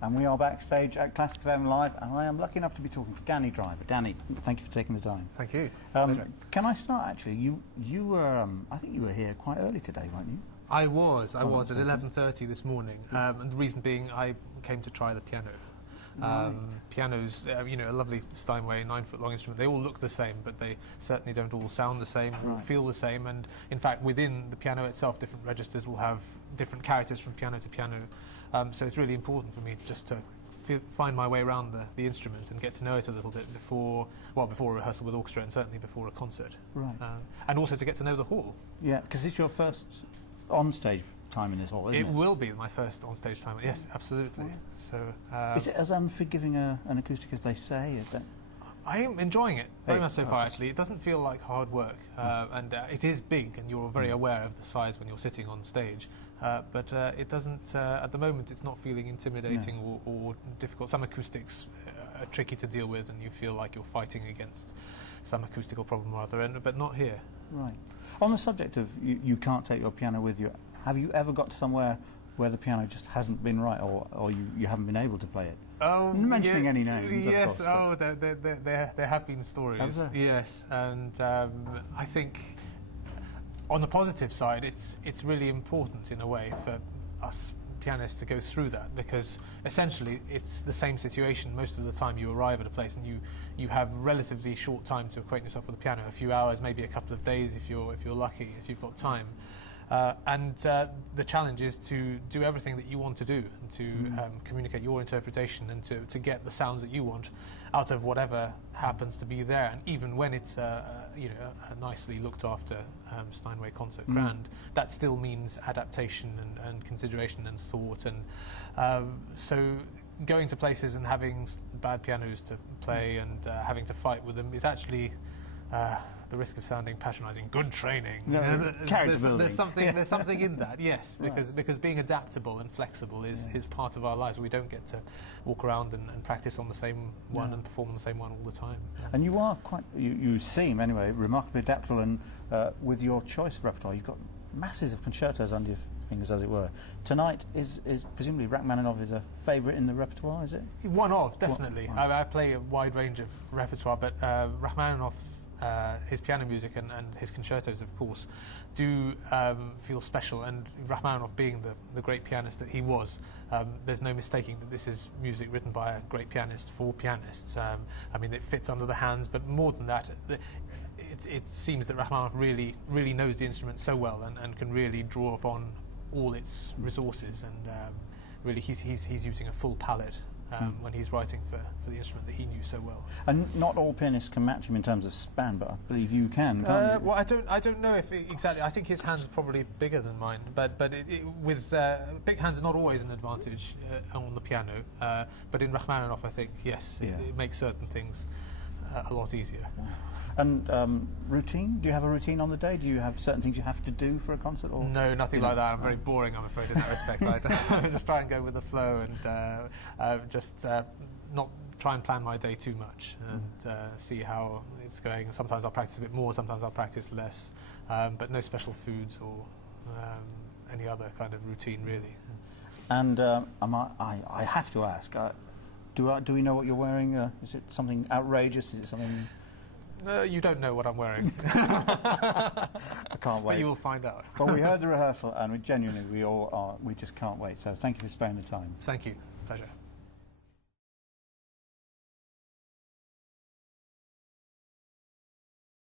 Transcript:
And we are backstage at Classic FM Live, and I am lucky enough to be talking to Danny Driver. Danny, thank you for taking the time. Thank you. Can I start, actually? You were, I think you were here quite early today, weren't you? I was at 11:30 this morning, and the reason being I came to try the piano. Right. Pianos, you know, a lovely Steinway 9-foot-long instrument. They all look the same, but they certainly don't all sound the same or feel the same. And in fact, within the piano itself, different registers will have different characters from piano to piano. So it's really important for me just to find my way around the instrument and get to know it a little bit before a rehearsal with orchestra, and certainly before a concert. Right. And also to get to know the hall. Yeah, because it's your first on-stage time in this hall, isn't it? It will be my first on-stage time. Yes, absolutely. Wow. So, is it as unforgiving an acoustic as they say? I am enjoying it very much so far. Actually, it doesn't feel like hard work, and it is big, and you're very aware of the size when you're sitting on stage. But it doesn't. At the moment, it's not feeling intimidating or difficult. Some acoustics are tricky to deal with, and you feel like you're fighting against some acoustical problem or other, but not here. Right. On the subject of you can't take your piano with you, have you ever got to somewhere where the piano just hasn't been right, or you haven't been able to play it? Mentioning any names, yes, of course. There have been stories. Have there? Yes, and I think on the positive side, it's really important in a way for us pianists to go through that, because essentially it's the same situation most of the time. You arrive at a place and you have relatively short time to acquaint yourself with the piano, a few hours, maybe a couple of days if you're lucky, if you've got time. And the challenge is to do everything that you want to do, and to communicate your interpretation, and to get the sounds that you want out of whatever happens to be there. And even when it's a nicely looked after Steinway concert grand, that still means adaptation and consideration and thought. And so going to places and having bad pianos to play and having to fight with them is actually the risk of sounding patronising, good training. No, character building. There's something in that, yes, because being adaptable and flexible is part of our lives. We don't get to walk around and practice on the same one and perform on the same one all the time. And you are you seem, anyway, remarkably adaptable, and with your choice of repertoire, you've got masses of concertos under your fingers, as it were. Tonight is presumably Rachmaninov is a favourite in the repertoire, is it? One of, definitely. I play a wide range of repertoire, but Rachmaninov, his piano music and his concertos, of course, do feel special. And Rachmaninov, being the great pianist that he was, there's no mistaking that this is music written by a great pianist for pianists. I mean, it fits under the hands, but more than that, it seems that Rachmaninov really knows the instrument so well and can really draw upon all its resources. And really, he's using a full palette when he's writing for the instrument that he knew so well. And not all pianists can match him in terms of span, but I believe you can, can't you? Well, I don't know if exactly. I think his hands are probably bigger than mine, but with big hands are not always an advantage on the piano. But in Rachmaninov, I think yes, it makes certain things a lot easier. And routine? Do you have a routine on the day? Do you have certain things you have to do for a concert? Or no, nothing like that. I'm very boring, I'm afraid, in that respect. I just try and go with the flow and just not try and plan my day too much, and see how it's going. Sometimes I'll practice a bit more, sometimes I'll practice less, but no special foods or any other kind of routine, really. And I have to ask, do we know what you're wearing? Is it something outrageous? Is it something... You don't know what I'm wearing. I can't wait. But you will find out. Well, we heard the rehearsal, and we all are. We just can't wait. So thank you for sparing the time. Thank you. Pleasure.